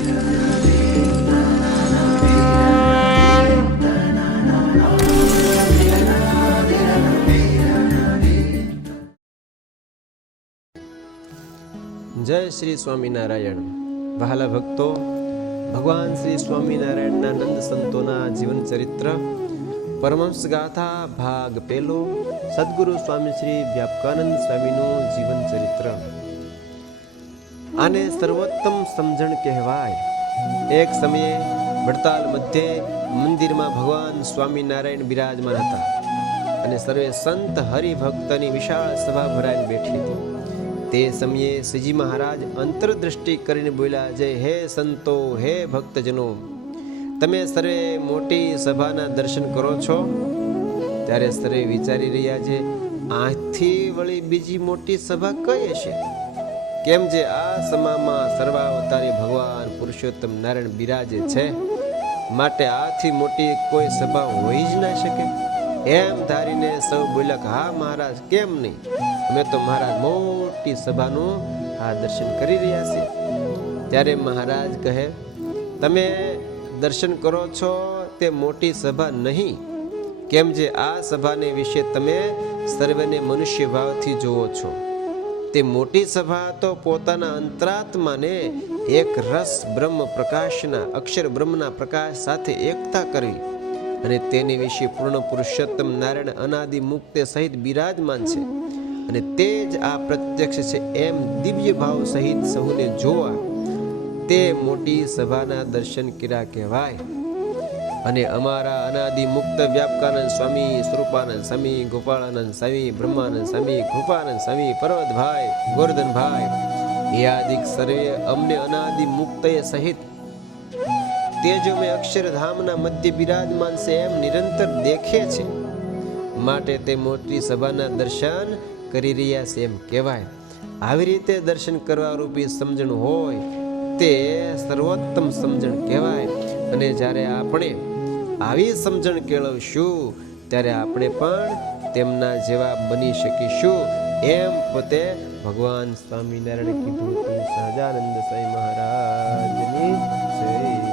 જય શ્રી સ્વામિનારાયણ. વહાલા ભક્તો, ભગવાન શ્રી સ્વામિનારાયણના નંદ સંતોના જીવન ચરિત્ર, પરમહંસ ગાથા ભાગ પહેલો, સદગુરુ સ્વામી શ્રી વ્યાપકાનંદ સ્વામીનું જીવન ચરિત્ર. આને સર્વોત્તમ સમજણ કહેવાય. એક સમયે વડતાલ મધ્યે મંદિરમાં ભગવાન સ્વામિનારાયણ બિરાજમાન હતા અને સર્વે સંત હરિભક્તની વિશાળ સભા ભરાઈને બેઠી હતી. તે સમયે શ્રીજી મહારાજ અંતરદૃષ્ટિ કરીને બોલ્યા જે હે સંતો, હે ભક્તજનો, તમે સર્વે મોટી સભાના દર્શન કરો છો? ત્યારે સર્વે વિચારી રહ્યા છે, આથી વળી બીજી મોટી સભા કઈ હશે? કેમ જે આ સમામાં સર્વાવતારી ભગવાન પુરુષોત્તમ નારાયણ બિરાજે છે, માટે આથી મોટી કોઈ સભા હોઈ જ ના શકે? એમ ધારીને સૌ બોલ્યા હા મહારાજ, કેમ નહીં? અમે તો મહારાજ મોટી સભાનું આ દર્શન કરી રહ્યા છીએ. ત્યારે મહારાજ કહે, તમે દર્શન કરો છો તે મોટી સભા નહીં. કેમ જે આ સભાને વિશે તમે સર્વને મનુષ્ય ભાવથી જુઓ છો? તે મોટી સભા તો પોતાના અંતરાત્માને એક રસ બ્રહ્મ પ્રકાશના, અક્ષર બ્રહ્મના પ્રકાશ સાથે એકતા કરવી અને તેની વિશે પૂર્ણ પુરુષોત્તમ નારાયણ અનાદિ મુક્તે સહિત બિરાજમાન છે. અને તે જ આ પ્રત્યક્ષ છે એમ દિવ્ય ભાવ સહિત સહુને જોવા તે મોટી સભાના દર્શન કર્યા કહેવાય. અને અમારા અનાદિ મુક્ત વ્યાપકાનંદ સ્વામી સ્વરૂપાનંદ સ્વામી ગોપાળાનંદ સ્વામી બ્રહ્માનંદ સ્વામી કૃપાનંદ સ્વામી પર્વતભાઈ ગોરધનભાઈ યાદિક સર્વે અમને અનાદિ મુક્ત સહિત તેજોમય અક્ષરધામના મધ્ય બિરાજમાન છે એમ નિરંતર દેખે છે. માટે તે મોટી સભાના દર્શન કરી રહ્યા છે એમ કહેવાય. આવી રીતે દર્શન કરવા રૂપી સમજણ હોય તે સર્વોત્તમ સમજણ કહેવાય. અને જ્યારે આપણે આવી સમજણ કેળવશું, ત્યારે આપણે પણ તેમના જેવા બની શકીશું. એમ પોતે ભગવાન સ્વામિનારાયણ કીધું હતું સહજાનંદ સાંઈ મહારાજની જય.